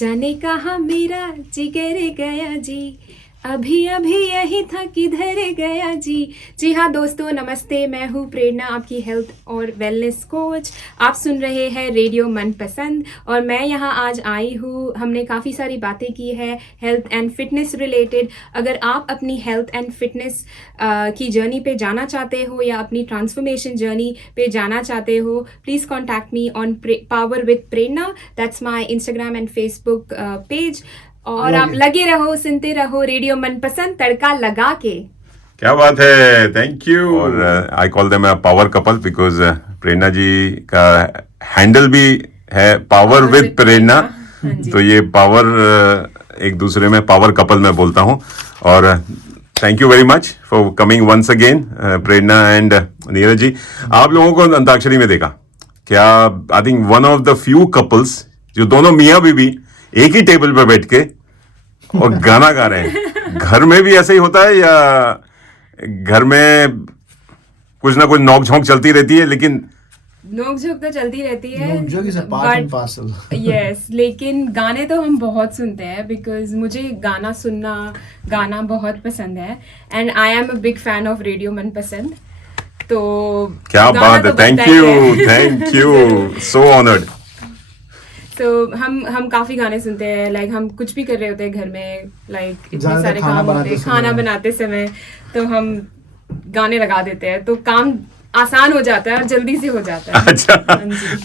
जाने कहाँ मेरा जिगर गया जी, अभी अभी यही था किधर गया जी। जी हाँ दोस्तों, नमस्ते। मैं हूँ प्रेरणा, आपकी हेल्थ और वेलनेस कोच। आप सुन रहे हैं रेडियो मनपसंद और मैं यहाँ आज आई हूँ। हमने काफ़ी सारी बातें की है हेल्थ एंड फिटनेस रिलेटेड। अगर आप अपनी हेल्थ एंड फिटनेस की जर्नी पे जाना चाहते हो या अपनी ट्रांसफॉर्मेशन जर्नी पे जाना चाहते हो, please contact me on power with Prerna. That's my Instagram and Facebook page. और आप लगे रहो, सुनते रहो रेडियो मनपसंद, तड़का लगा के। क्या बात है, थैंक यू। और I call them a power couple because Prerna ji का हैंडल भी है पावर विद प्रेरणा। तो ये पावर एक दूसरे में पावर कपल में बोलता हूँ। और thank you very much for coming once again Prerna and Neeraj ji. आप लोगों को अंताक्षरी में देखा क्या? I think one of the few couples जो दोनों मियाँ बीवी एक ही टेबल पर बैठ के और गाना गा रहे हैं। घर में भी ऐसा ही होता है या घर में कुछ ना कुछ नोक झोंक चलती रहती है? लेकिन नोक झोंक तो चलती रहती है, नोक-झोंक is a part and parcel. Yes, लेकिन गाने तो हम बहुत सुनते हैं बिकॉज मुझे गाना सुनना, गाना बहुत पसंद है and I am a big fan of radio मनपसंद। तो क्या बात है, थैंक यू सो ऑनर्ड। तो हम काफी गाने सुनते हैं। लाइक हम कुछ भी कर रहे होते हैं घर में, लाइक इतने ज़्यादातर सारे काम होते हैं खाना बनाते समय, तो हम गाने लगा देते हैं तो काम आसान हो जाता है और जल्दी से हो जाता है। अच्छा,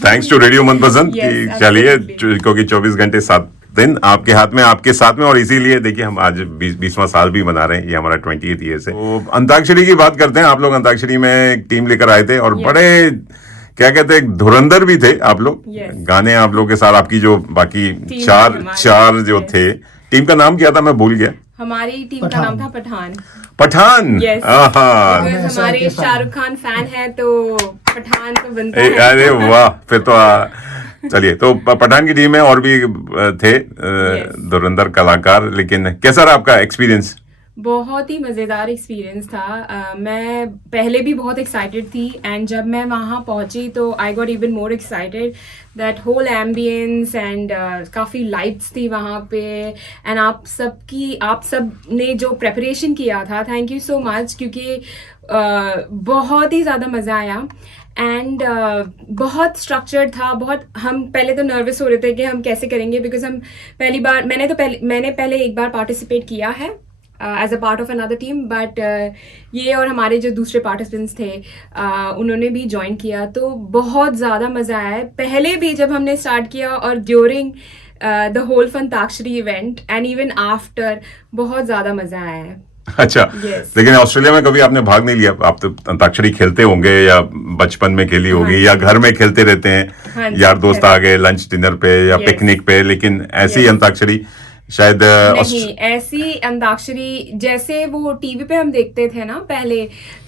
थैंक्स टू रेडियो मनपसंद कि चलिए, क्योंकि 24 घंटे 7 दिन आपके हाथ में, आपके साथ में। और इसीलिए देखिए हम आज 20वां साल भी मना रहे हैं, ये हमारा 20th ईयर से। तो अंताक्षरी की बात करते हैं। आप लोग अंताक्षरी में एक टीम लेकर आए थे और बड़े क्या कहते हैं, धुरंधर भी थे आप लोग। गाने आप लोग के साथ आपकी जो बाकी चार जो थे, टीम का नाम क्या था मैं भूल गया। हमारी टीम का नाम था पठान। पठान, हमारे शाहरुख खान फैन है तो पठान तो बनता है। अरे वाह, फिर तो चलिए। तो पठान की टीम में और भी थे धुरंधर कलाकार। लेकिन कैसा रहा आपका एक्सपीरियंस? बहुत ही मज़ेदार एक्सपीरियंस था। मैं पहले भी बहुत एक्साइटेड थी एंड जब मैं वहाँ पहुँची तो I got even more excited. That whole ambience and काफ़ी लाइट्स थी वहाँ पे एंड आप सब ने जो प्रेपरेशन किया था, थैंक यू सो मच, क्योंकि बहुत ही ज़्यादा मज़ा आया एंड बहुत स्ट्रक्चर्ड था। बहुत हम पहले तो नर्वस हो रहे थे कि हम कैसे करेंगे बिकॉज हम पहली बार मैंने पहले एक बार पार्टिसिपेट किया है as a part of another team, but ये और हमारे जो दूसरे पार्टिसिपेंट्स थे उन्होंने भी ज्वाइन किया तो बहुत ज़्यादा मज़ा आया। पहले भी जब हमने स्टार्ट किया और during the whole antakshari event and even after बहुत ज़्यादा मज़ा आया है। अच्छा, लेकिन ऑस्ट्रेलिया में कभी आपने भाग नहीं लिया? आप तो अंताक्षरी खेलते होंगे या बचपन में खेली होगी या घर में खेलते रहते हैं, यार दोस्त आ गए लंच डिनर पे या पिकनिक पे, लेकिन ऐसी अंताक्षरी शायद नहीं, ऐसी अंताक्षरी जैसे वो टीवी पे हम देखते थे ना पहले,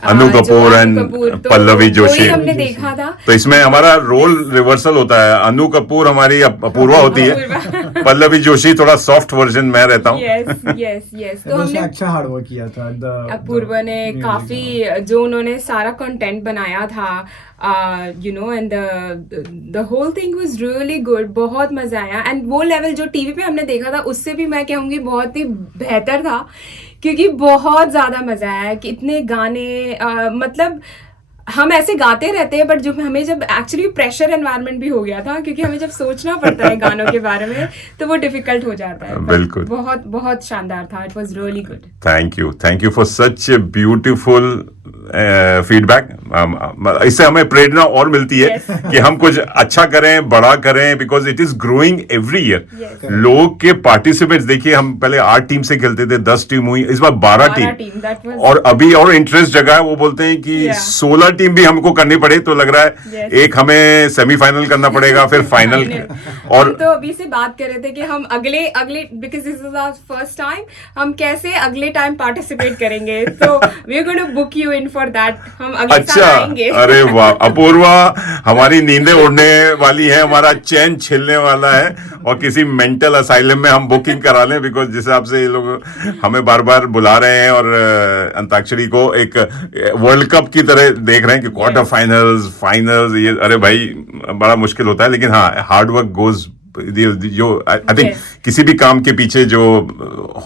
अनु कपूर एंड पल्लवी जोशी, हमने देखा था। तो इसमें हमारा रोल रिवर्सल होता है। अनु कपूर हमारी अपूर्वा होती है, पल्लवी जोशी थोड़ा सॉफ्ट वर्जन मैं रहता हूँ। यस। तो हमने अच्छा हार्ड वर्क किया था। अपूर्वा ने काफी जो उन्होंने सारा कंटेंट बनाया था, and the whole thing was really good। बहुत मजा आया एंड वो लेवल जो टीवी पे हमने देखा था उससे भी मैं कहूँगी बहुत ही बेहतर था, क्योंकि बहुत ज़्यादा मजा आया। कि इतने गाने मतलब हम ऐसे गाते रहते हैं बट हमें जब एक्चुअली प्रेशर एनवायरनमेंट भी हो गया था, क्योंकि हमें जब सोचना पड़ता है गानों के बारे में तो वो डिफिकल्ट हो जाता है। बिल्कुल, बहुत बहुत शानदार था। It was really good. Thank you for such beautiful feedback. इससे हमें प्रेरणा और मिलती है कि हम कुछ अच्छा करें, बड़ा करें, because it is growing every year. लोग के पार्टिसिपेट्स देखिए, हम पहले 8 टीम से खेलते थे, 10 टीम हुई, इस बार 12 टीम। और अभी और इंटरेस्ट जगह है, वो बोलते हैं कि 16 टीम भी हमको करनी पड़े तो लग रहा है एक हमें सेमीफाइनल करना पड़ेगा, फिर फाइनल। और तो अभी से बात कर रहे थे कि हम अगले because this is our first time, हम कैसे अगले टाइम पार्टिसिपेट करेंगे, तो we are going to book you in for that. हम अगले साल आएंगे। अरे वाह अपूर्वा, हमारी नींदें उड़ने वाली है, हमारा चैन छिलने वाला है और किसी मेंटल असाइलम में हम बुकिंग करा लें, बिकॉज जिस हिसाब से ये लोग हमें बार बार बुला रहे हैं और अंताक्षरी को एक वर्ल्ड कप की तरह देख रहे हैं कि क्वार्टर फाइनल्स, ये अरे भाई बड़ा मुश्किल होता है। लेकिन हाँ, हार्ड वर्क गोज जो आई थिंक Yes. किसी भी काम के पीछे जो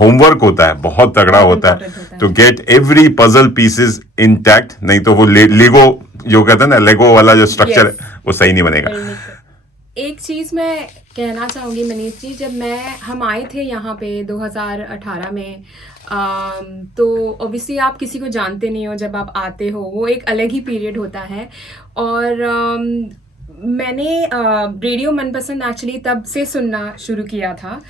होमवर्क होता है बहुत तगड़ा होता important है, होता है। तो get every puzzle pieces intact, नहीं तो वो लेगो जो कहते हैं ना, लेगो वाला जो स्ट्रक्चर Yes. है वो सही नहीं बनेगा। एक चीज़ मैं कहना चाहूँगी मनीष जी, जब हम आए थे यहाँ पे 2018 में, तो ऑब्वियसली आप किसी को जानते नहीं हो, जब आप आते हो वो एक अलग ही पीरियड होता है। और मैंने रेडियो मनपसंद एक्चुअली तब से सुनना शुरू किया था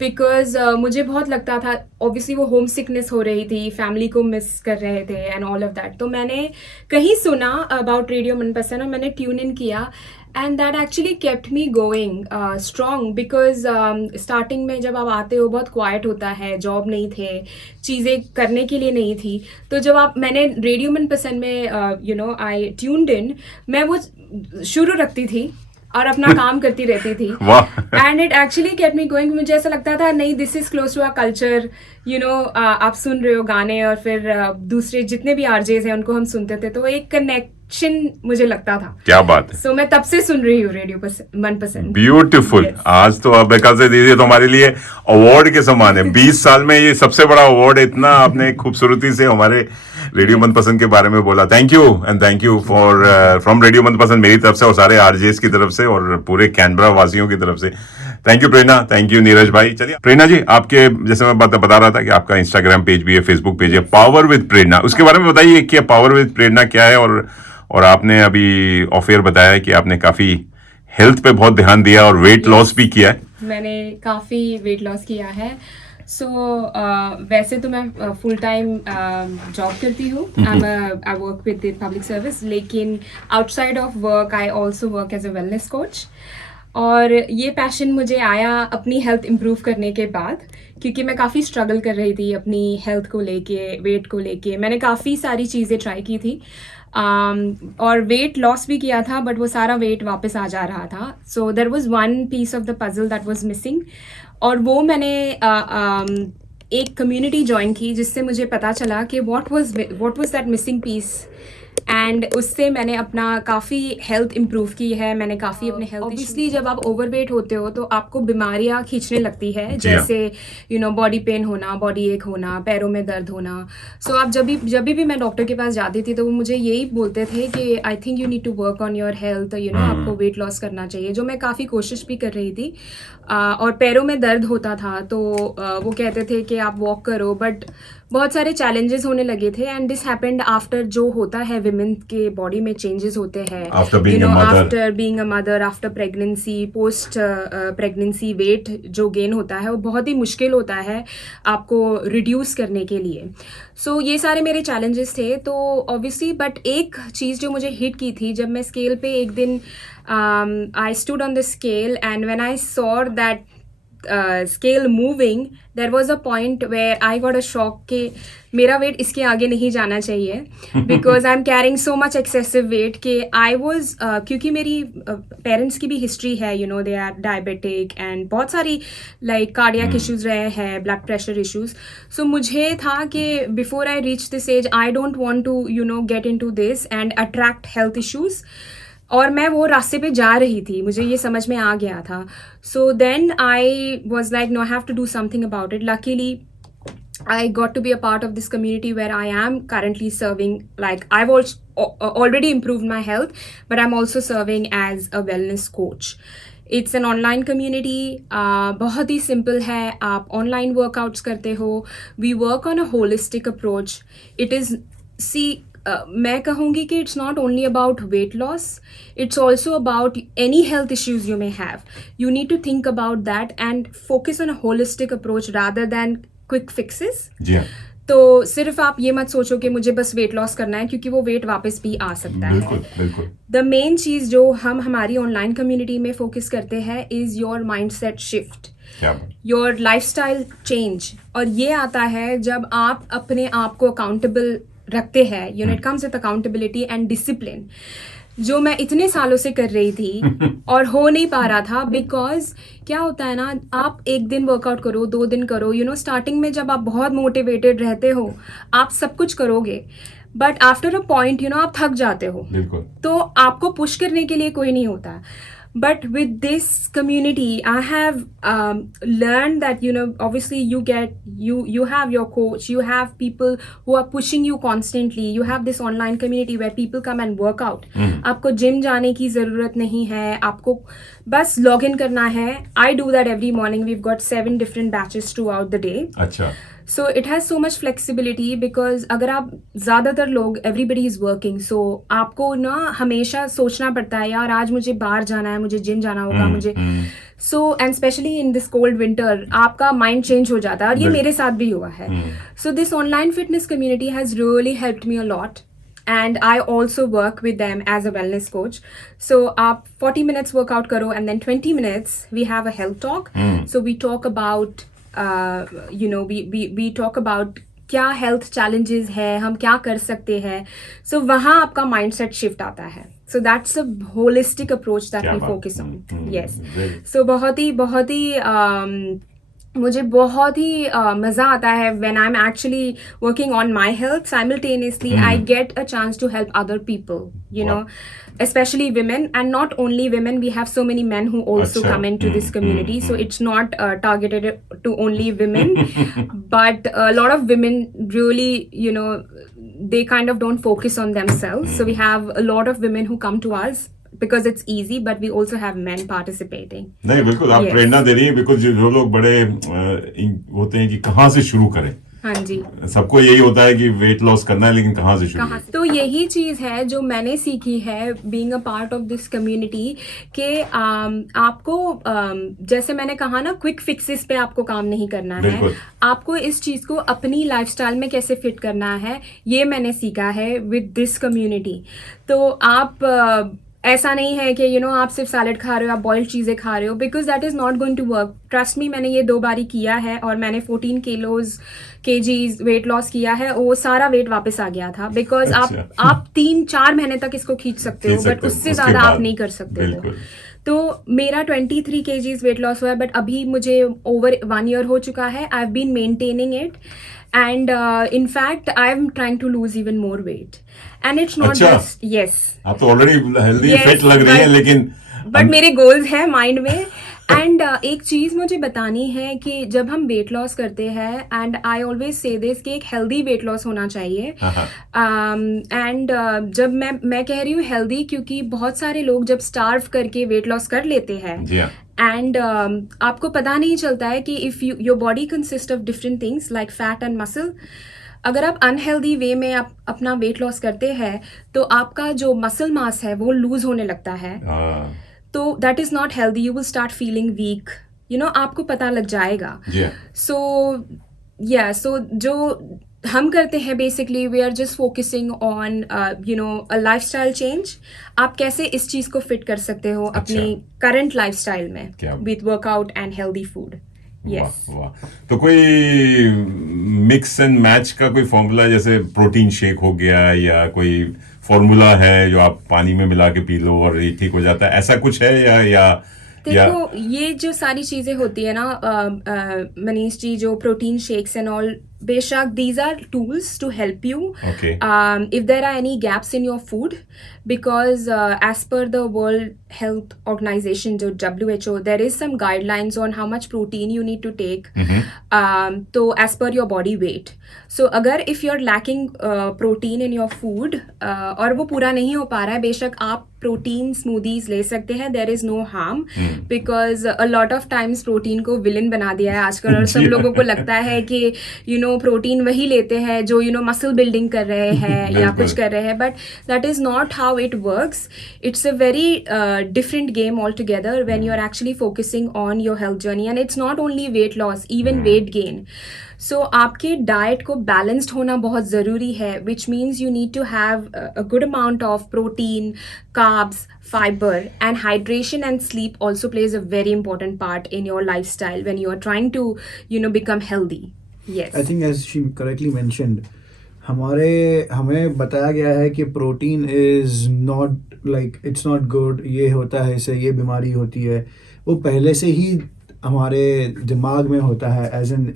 बिकॉज मुझे बहुत लगता था, ऑब्वियसली वो होम सिकनेस हो रही थी, फैमिली को मिस कर रहे थे एंड ऑल ऑफ दैट। तो मैंने कहीं सुना अबाउट रेडियो मनपसंद और मैंने ट्यून इन किया and that actually kept me going strong because starting में जब आप आते हो बहुत क्वाइट होता है, जॉब नहीं थे, चीज़ें करने के लिए नहीं थी। तो जब मैंने रेडियो मनपसंद में आई ट्यून्ड इन, मैं वो शुरू रखती थी और अपना काम करती रहती थी and it actually kept me going. मुझे ऐसा लगता था नहीं, this is close to our culture, आप सुन रहे हो गाने और फिर दूसरे जितने भी आरजेज हैं उनको हम सुनते थे, तो एक कनेक्शन मुझे लगता था। क्या बात है। सो मैं तब से सुन रही हूँ रेडियो मनपसंद। ब्यूटीफुल। Yes. आज तो आप बेकार से दीजिए, तो हमारे लिए अवार्ड के समान है। 20 साल में ये सबसे बड़ा अवार्ड है। इतना आपने खूबसूरती से हमारे रेडियो मनपसंद के बारे में बोला। Thank you and thank you for from radio मनपसंद, मेरी तरफ से और सारे आरजेस की तरफ से और पूरे कैनबरा वासियों की तरफ से। Thank you Prerna, thank you Neeraj भाई। चलिए प्रेरणा जी, आपके जैसे मैं बता रहा था कि आपका इंस्टाग्राम पेज भी है, फेसबुक पेज है, पावर विद प्रेरणा, उसके बारे में बताइए कि पावर विद प्रेरणा क्या है। और आपने अभी ऑफ एयर बताया कि आपने काफी हेल्थ पे बहुत ध्यान दिया और वेट लॉस भी किया है। मैंने काफ़ी वेट लॉस किया है। सो वैसे तो मैं फुल टाइम जॉब करती हूँ, I work with public service, लेकिन outside of work I also work as a wellness coach. और ये पैशन मुझे आया अपनी हेल्थ इम्प्रूव करने के बाद, क्योंकि मैं काफ़ी स्ट्रगल कर रही थी अपनी हेल्थ को लेके, वेट को लेके। मैंने काफ़ी सारी चीज़ें ट्राई की थी और वेट लॉस भी किया था, बट वो सारा वेट वापस आ जा रहा था। So there was one piece of the puzzle that was missing, और वो मैंने एक कम्युनिटी ज्वाइन की जिससे मुझे पता चला कि what was that missing piece, and उससे मैंने अपना काफ़ी हेल्थ इम्प्रूव की है। मैंने काफ़ी अपने हेल्थ, ऑब्वियसली जब आप ओवरवेट होते हो तो आपको बीमारियां खींचने लगती है, जैसे बॉडी पेन होना, बॉडी एक होना, पैरों में दर्द होना। सो आप जब भी मैं डॉक्टर के पास जाती थी तो वो मुझे यही बोलते थे कि I think you need to work on your health, आपको वेट लॉस करना चाहिए, जो मैं काफ़ी कोशिश भी कर रही थी। और पैरों में दर्द होता था तो वो कहते थे कि आप वॉक करो, बट बहुत सारे चैलेंजेस होने लगे थे। एंड दिस हैपेंड आफ्टर, जो होता है विमेन के बॉडी में चेंजेस होते हैं after being a mother, after pregnancy, post pregnancy weight जो गेन होता है वो बहुत ही मुश्किल होता है आपको रिड्यूस करने के लिए। सो ये सारे मेरे चैलेंजेस थे। तो ऑब्वियसली बट एक चीज़ जो मुझे हिट की थी, जब मैं स्केल पे एक दिन I stood on the scale and when I saw that scale moving, there was a point where I got a shock कि मेरा वेट इसके आगे नहीं जाना चाहिए, because I'm carrying so much excessive weight कि I was क्योंकि मेरी पेरेंट्स की भी हिस्ट्री है, they are diabetic and बहुत सारी like cardiac issues रहे हैं, blood pressure issues। So मुझे था कि before I reach this age I don't want to get into this and attract health issues। और मैं वो रास्ते पे जा रही थी, मुझे ये समझ में आ गया था। So then I was like no, I have to do something about it. Luckily I got to be a part of this community where I am currently serving, like I've already improved my health, but I'm also serving as a wellness coach. It's an online community, बहुत ही simple है, आप online workouts करते हो, we work on a holistic approach. It is, मैं कहूँगी कि it's not only about weight loss, it's also about any health issues you may have. You need to think about that and focus on a holistic approach rather than quick fixes. तो सिर्फ आप ये मत सोचो कि मुझे बस wait loss करना है, क्योंकि वो वेट वापस भी आ सकता है। द मेन चीज़ जो हम हमारी ऑनलाइन कम्युनिटी में फोकस करते हैं is your mindset shift, your lifestyle change. और ये आता है जब आप अपने आप को अकाउंटेबल रखते हैं। It comes with accountability and discipline, जो मैं इतने सालों से कर रही थी और हो नहीं पा रहा था। बिकॉज क्या होता है ना, आप एक दिन वर्कआउट करो, 2 दिन करो, स्टार्टिंग में जब आप बहुत मोटिवेटेड रहते हो आप सब कुछ करोगे, बट आफ्टर अ पॉइंट आप थक जाते हो, तो आपको पुश करने के लिए कोई नहीं होता। But with this community, I have learned that, you know, obviously you have your coach, you have people who are pushing you constantly, you have this online community where people come and work out. आपको gym जाने की ज़रूरत नहीं है, आपको बस log in करना है. I do that every morning. We've got 7 different batches throughout the day. अच्छा. So it has so much flexibility because अगर आप ज़्यादातर लोग everybody is working, so आपको ना हमेशा सोचना पड़ता है, यार आज मुझे बाहर जाना है, मुझे जिम जाना होगा, मुझे so and especially in this cold winter आपका mind change हो जाता है, और ये मेरे साथ भी हुआ है. So this online fitness community has really helped me a lot. And I also work with them as a wellness coach. So आप 40 minutes workout करो and then 20 minutes we have a health talk. So we talk about you know, we talk about क्या health challenges है, हम क्या कर सकते हैं. So वहाँ आपका mindset shift आता है. So that's a holistic approach that we focus on. Yes. So बहुत ही मुझे बहुत ही मज़ा आता है when I'm actually working on my health. Simultaneously, I get a chance to help other people, you know, especially women, and not only women. We have so many men who also come into this community. So it's not targeted to only women, but a lot of women really, you know, they kind of don't focus on themselves. So we have a lot of women who come to us because it's easy, but we also have men participating. नहीं बिल्कुल आप प्रेरणा दे रही हैं, because जो लोग बड़े होते हैं कि कहाँ से शुरू करें. हाँ जी, सबको यही होता है कि वेट लॉस करना है, लेकिन कहाँ से शुरू. तो यही चीज़ है जो मैंने सीखी है being a part of this community, कि आपको जैसे मैंने कहा ना, क्विक फिक्सेस पे आपको काम नहीं करना है, आपको इस चीज़ को अपनी लाइफस्टाइल में कैसे फिट करना है, ये मैंने सीखा है विद दिस कम्युनिटी. तो आप ऐसा नहीं है कि यू नो आप सिर्फ सैलेड खा रहे हो, आप बॉइल्ड चीज़ें खा रहे हो, because that is not going to work. Trust me, मैंने ये 2 बारी किया है और मैंने 14 kgs वेट लॉस किया है. वो सारा वेट वापस आ गया था, बिकॉज आप 3-4 महीने तक इसको खींच सकते हो, बट उससे ज़्यादा आप नहीं कर सकते हो. तो मेरा 23 kgs वेट लॉस हुआ है, बट अभी मुझे ओवर 1 year हो चुका है. I have been maintaining it, and in fact I am trying to lose even more weight, and it's not just yes, आप तो ऑलरेडी हेल्दी फिट लग रही हैं, लेकिन बट मेरे गोल्स हैं माइंड में. एंड एक चीज़ मुझे बतानी है कि जब हम वेट लॉस करते हैं, and I always say this कि एक हेल्दी वेट लॉस होना चाहिए. एंड जब मैं कह रही हूँ हेल्दी, क्योंकि बहुत सारे लोग जब स्टार्व करके वेट लॉस कर लेते हैं, एंड आपको पता नहीं चलता है कि if your body consist of different things like fat and muscle. अगर आप अनहेल्दी वे में आप अपना वेट लॉस करते हैं, तो आपका जो मसल मास है वो लूज होने लगता है. तो that is not healthy. You will start feeling weak, you know, आपको पता लग जाएगा. सो जो हम करते हैं basically, we are just focusing on you know a lifestyle change. आप कैसे इस चीज़ को फिट कर सकते हो अपनी करंट लाइफस्टाइल में with workout and healthy food. Yes. वाह. तो कोई मिक्स एंड मैच का कोई फॉर्मूला, जैसे प्रोटीन शेक हो गया, या कोई फॉर्मूला है जो आप पानी में मिला के पी लो और ये ठीक हो जाता है, ऐसा कुछ है या देखो, ये जो सारी चीज़ें होती है ना मनीष जी, जो प्रोटीन शेक्स एंड ऑल, बेशक these are tools to help you if there are any gaps in your food, because as per the World Health Organization, जो WHO, there is some guidelines on how much protein you need to take, तो as per your body weight. So अगर if you're lacking protein in your food और वो पूरा नहीं हो पा रहा है, बेशक आप प्रोटीन स्मूदीज ले सकते हैं. There is no harm, because a lot of times protein को विलन बना दिया है आजकल, और सब लोगों को लगता है कि यू नो प्रोटीन वही लेते हैं जो यू नो मसल बिल्डिंग कर रहे हैं या कुछ कर रहे हैं, but that is not how it works. It's a very different game all together when you are actually focusing on your health journey, and it's not only weight loss, even weight gain. So आपके diet को balanced होना बहुत ज़रूरी है, which means you need to have a good amount of protein, carbs, fiber, and hydration and sleep also plays a very important part in your lifestyle when you are trying to, you know, become healthy. Yes. I think as she correctly mentioned, हमें बताया गया है कि protein is not like, it's not good, ये होता है, इससे ये बीमारी होती है. वो पहले से ही हमारे दिमाग में होता है as an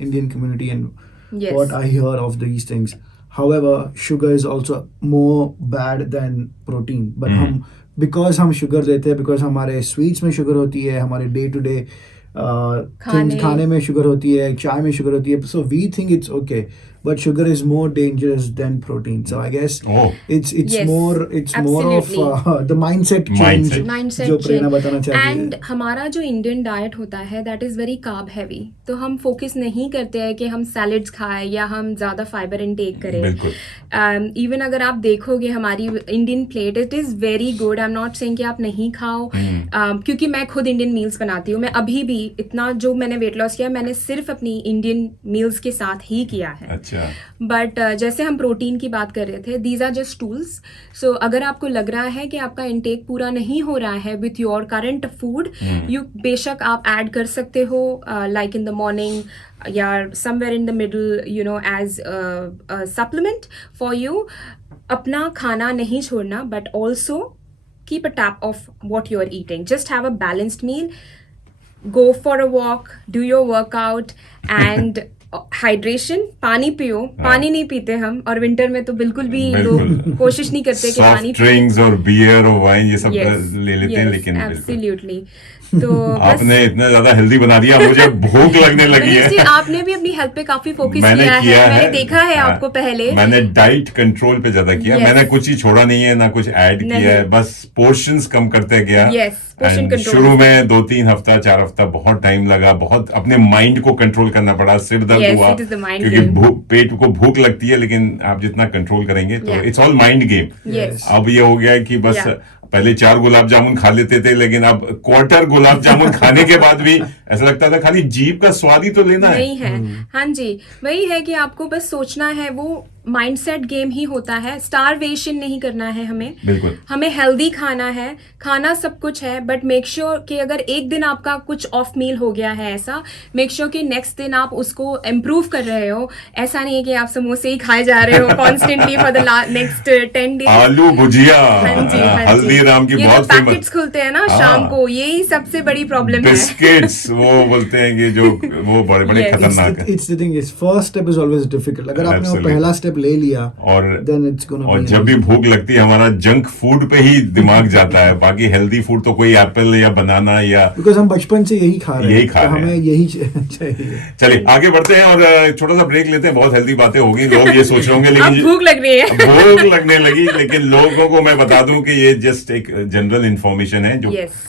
Indian community, and what I hear of these things. However, sugar is also more bad than protein, but हम बिकॉज हम शुगर लेते हैं, बिकॉज हमारे स्वीट्स में शुगर होती है, हमारे डे टू डे खाने में शुगर होती है, चाय में शुगर होती है, so we think it's okay, but sugar is more dangerous than protein. So I guess it's Yes, more of the mindset change Mindset जो change. प्रेरणा बताना चाहती है. एंड हमारा जो इंडियन डाइट होता है that is very carb heavy, तो हम फोकस नहीं करते हैं कि हम सैलड्स खाएं या हम ज़्यादा फाइबर इनटेक करें. बिल्कुल. इवन अगर आप देखोगे हमारी Indian plate it is very good. I am not saying कि आप नहीं खाओ, क्योंकि मैं खुद इंडियन मील्स बनाती हूँ. मैं अभी भी इतना जो मैंने वेट लॉस किया मैंने सिर्फ अपनी इंडियन मील्स के साथ ही किया है. अच्छा. बट जैसे हम प्रोटीन की बात कर रहे थे, दीज आर जस्ट टूल्स. सो अगर आपको लग रहा है कि आपका इनटेक पूरा नहीं हो रहा है with your current food, you बेशक आप ऐड कर सकते हो, लाइक इन द मॉर्निंग या somewhere in the middle, you know, as supplement for you. अपना खाना नहीं छोड़ना, but also keep a tab of what you are eating. Just have a balanced meal, go for a walk, do your workout and hydration. पानी पियो. पानी नहीं पीते हम, और विंटर में तो बिल्कुल भी लोग कोशिश नहीं करते कि पानी सॉफ्ट ड्रिंक्स और बियर और वाइन ये सब ले लेते हैं, लेकिन एब्सोल्युटली. तो आपने इतना ज्यादा हेल्दी बना दिया, मुझे भूख लगने लगी है. आपने भी अपनी हेल्थ पे काफी फोकस किया है. मैंने देखा है आपको पहले. मैंने डाइट कंट्रोल पे ज्यादा किया. मैंने कुछ ही छोड़ा नहीं है, ना कुछ ऐड किया है, बस पोर्शंस कम करते गया. शुरू में 2-3 हफ्ता 4 हफ्ता बहुत टाइम लगा, बहुत अपने माइंड को कंट्रोल करना पड़ा, सिर दर्द हुआ क्योंकि पेट को भूख लगती है, लेकिन आप जितना कंट्रोल करेंगे तो इट्स ऑल माइंड गेम. अब ये हो गया है कि बस पहले 4 गुलाब जामुन खा लेते थे, लेकिन अब क्वार्टर गुलाब जामुन खाने के बाद भी ऐसा लगता था खाली जीभ का स्वाद ही तो लेना है. नहीं है. हाँ जी, वही है कि आपको बस सोचना है. वो माइंडसेट गेम ही होता है. स्टारवेशन नहीं करना है हमें. बिल्कुल. हमें हेल्दी खाना है. खाना सब कुछ है, बट मेक श्योर कि अगर एक दिन आपका कुछ ऑफ मील हो गया है, ऐसा मेक श्योर कि नेक्स्ट दिन आप उसको इम्प्रूव कर रहे हो. ऐसा नहीं है कि आप समोसे ही खाए जा रहे हो constantly for the next 10 days. आलू भुजिया, हल्दीराम की बहुत फेमस पैकेट्स खुलते हैं ना शाम को, यही सबसे बड़ी प्रॉब्लम है. बिस्किट्स वो बोलते हैं कि जो वो बड़े बड़े खतरनाक है. It's the thing is first step is always difficult. अगर आपने वो पहला स्टेप ले लिया और देन इट्स गोना और जब भी भूख लगती है हमारा जंक फूड पे ही दिमाग जाता है. बाकी हेल्दी फूड तो कोई एप्पल या बनाना या, बिकॉज हम बचपन से यही खा रहे हैं, तो हमें यही चाहिए. चलिए आगे बढ़ते हैं और छोटा सा ब्रेक लेते हैं. बहुत हेल्दी बातें होगी, लोग ये सोच रहे होंगे लेकिन भूख लग रही है. भूख लगने लगी, लेकिन लोगों को मैं बता दूं कि ये जस्ट एक जनरल इंफॉर्मेशन है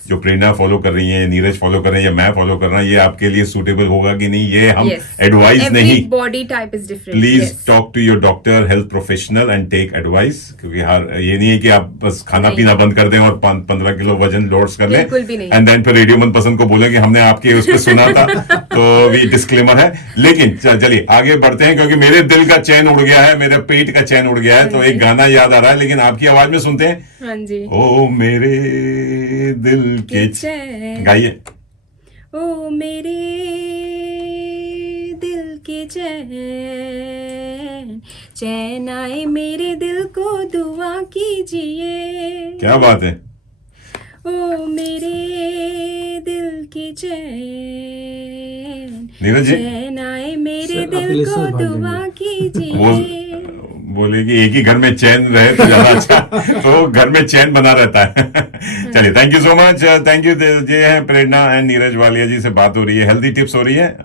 जो प्रेरणा फॉलो कर रही है, नीरज फॉलो कर रहे हैं या मैं फॉलो कर रहा हूँ. ये आपके लिए सूटेबल होगा कि नहीं, ये हम एडवाइस नहीं. Body type is different. Please talk to your doctor, health professional and take advice. क्योंकि ये नहीं है कि आप बस खाना पीना बंद कर दें और 15 किलो वजन लॉस कर लें एंड देन फिर रेडियो मनपसंद को बोले कि हमने आपके उस पर सुना था. तो भी डिस्क्लेमर है. लेकिन चलिए आगे बढ़ते हैं, क्योंकि मेरे दिल का चैन उड़ गया है, मेरे पेट का चैन उड़ गया है. तो एक गाना याद आ रहा है, लेकिन आपकी आवाज में सुनते हैं. हाँ जी. ओ मेरे दिल के चैन, गाइए. ओ मेरे दिल के चैन, चैन आए मेरे दिल को दुआ कीजिए. क्या बात है. ओ मेरे दिल के चैन, नीरज जी, चैन आए मेरे दिल को दुआ कीजिए. बोलेगी एक ही घर में चैन रहे तो ज्यादा अच्छा, तो घर में चैन बना रहता है. चलिए, thank you so much. Thank you. ये है प्रेरणा एंड नीरज वालिया जी से बात हो रही है, हेल्दी टिप्स हो रही है,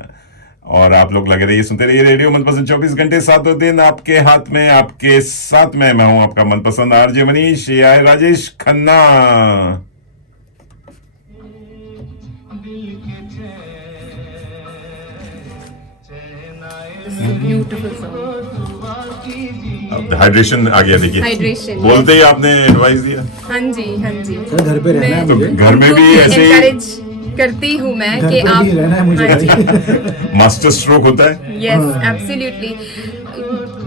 और आप लोग लगे रहिए, सुनते रहिए रेडियो मनपसंद. 24 घंटे 7 दिन आपके हाथ में, आपके साथ में. मैं हूं आपका मनपसंद आरजे मनीष. ये है Rajesh Khanna. Beautiful song. Hydration आ गया. देखिए, हाइड्रेशन बोलते ही आपने एडवाइस दिया. हाँ जी, हाँ जी. घर पे रहना है मुझे. घर में भी ऐसे ही encourage करती हूँ मैं कि आप रहना है मुझे. मास्टर स्ट्रोक होता है. Yes, absolutely.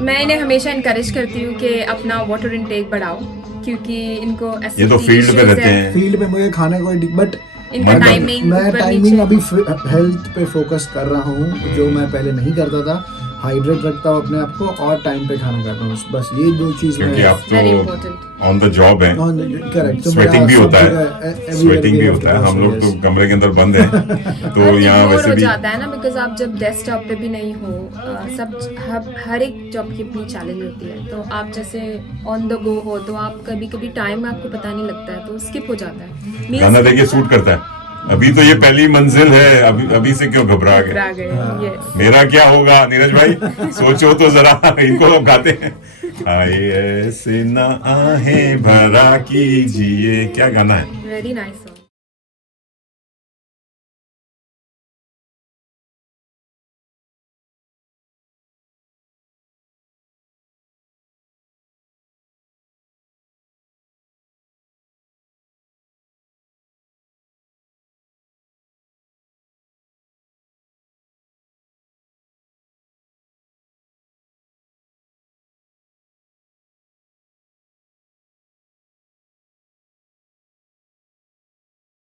मैं इन्हें हमेशा इनकरेज करती हूँ कि अपना वाटर इनटेक बढ़ाओ, क्योंकि इनको ये तो फील्ड पे रहते हैं. फील्ड में मुझे खाने को बट इनका टाइमिंग मैं टाइमिंग अभी हेल्थ पे फोकस कर रहा हूँ, जो मैं पहले नहीं करता था. हाइड्रेट रखता हूँ अपने आप को और टाइम पे खाना खाता हूँ, बस ये दो चीज क्योंकि आप Very तो important. ऑन द जॉब है, करेक्ट, स्वेटिंग भी होता है, स्वेटिंग भी होता है, हम लोग तो कमरे के अंदर बंद हैं तो यहाँ बोर वैसे हो भी जाता है ना, बिकॉज आप जब डेस्कटॉप पे भी नहीं हो, हर एक जॉब की अपनी चैलेंज होती है, तो आप जैसे ऑन द गो हो तो आप कभी कभी टाइम आपको पता नहीं लगता है, तो स्किप हो जाता है। Meals गाना skip देखिए होता सूट करता है। अभी तो ये पहली मंजिल है, अभी से क्यों घबरा गए? घबरा गए, yes. मेरा क्या होगा नीरज भाई, सोचो तो जरा, इनको हम गाते हैं। आए ऐसे ना आहें भरा कीजिए, क्या गाना है? Very nice song.